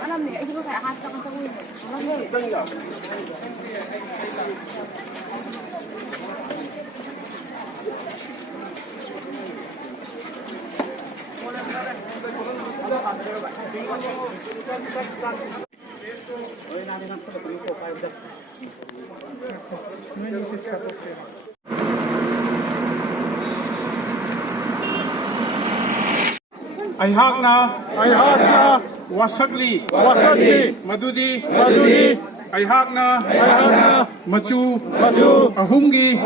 Alam niya, ito kaya hasta ka sa ulo. Alam niya. Aihakna wasakli madudi aihakna machu ahumgi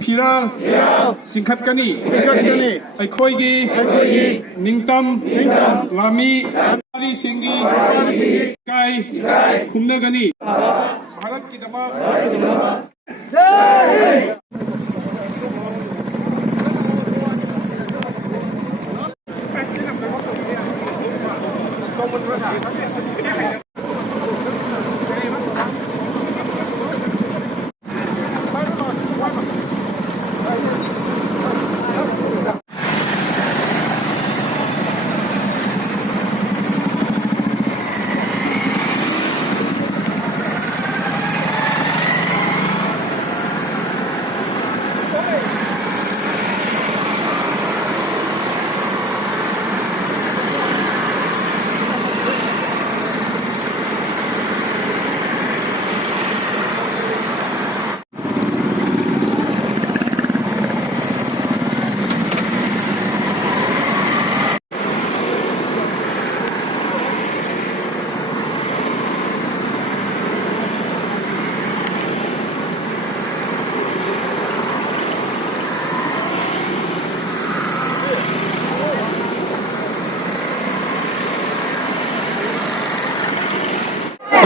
phiral singkhatkani aikhoigi ningtam lami ari singi kai khumnagani bharat ki dama jai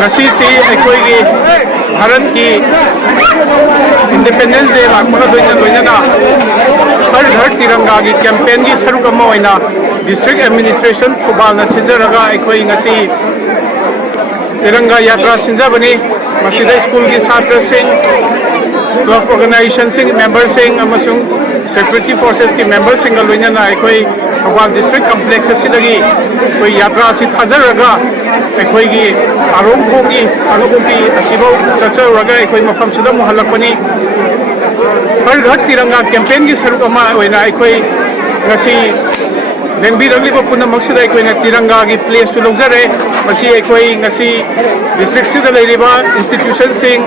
ngasi aikoigi Bharat ki Independence Day lakpana doina na har ghar tiranga ki campaign ki saruk ama oina district administration Thobal na sinjaraga aikoi ngasi tiranga yatra sinjabani masida school ki chhatra sing club organization sing member sing amasung security forces ki member sing ga loina na aikoi Thobal district complex asidagi koi yatra asi thajaraga aikoi gi arong khogi anugupi asibau chacharaga aikoi mafam sida mu halakpani har ghar tiranga campaign ki saruk ama oina aikoi ngasi Lengbirang punamag sida aikoina tiranga ki place su longzare masi aikoi ngasi district sida leiriba institution sing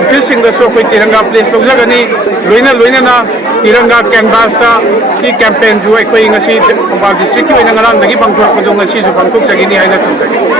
office sing da so koi tiranga place longzagani loina na tiranga canvas ta ki campaign ju aikoi ngasi Thobal district ki oina ngarang dagi bangthok pudong ngasi su bangthok jagini haina thumjagi